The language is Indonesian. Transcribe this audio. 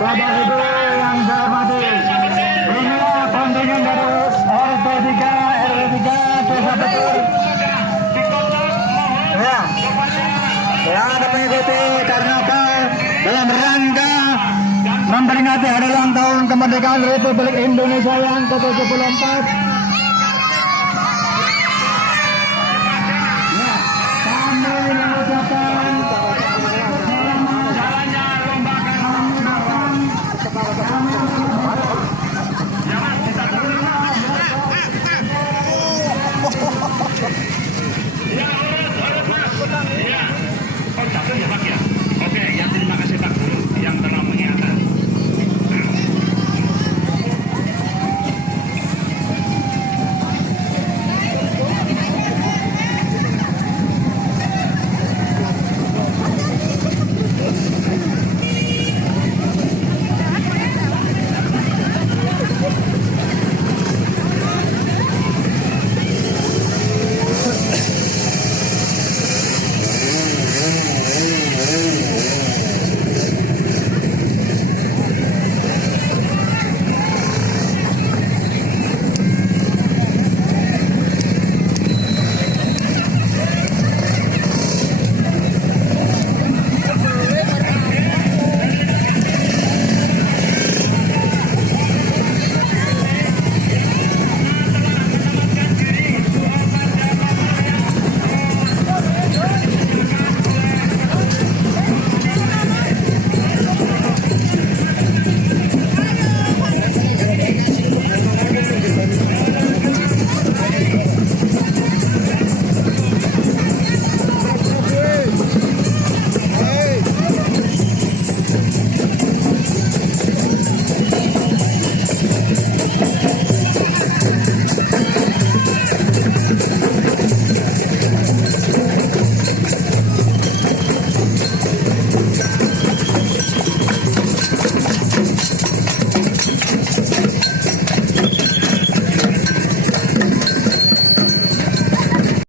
Bapak Ibu yang saya hormati, inilah kontingen dari RT3 Desa Petir. Ya, yang ada mengikuti karnaval dalam rangka memperingati hari ulang tahun kemerdekaan Republik Indonesia yang ke-74.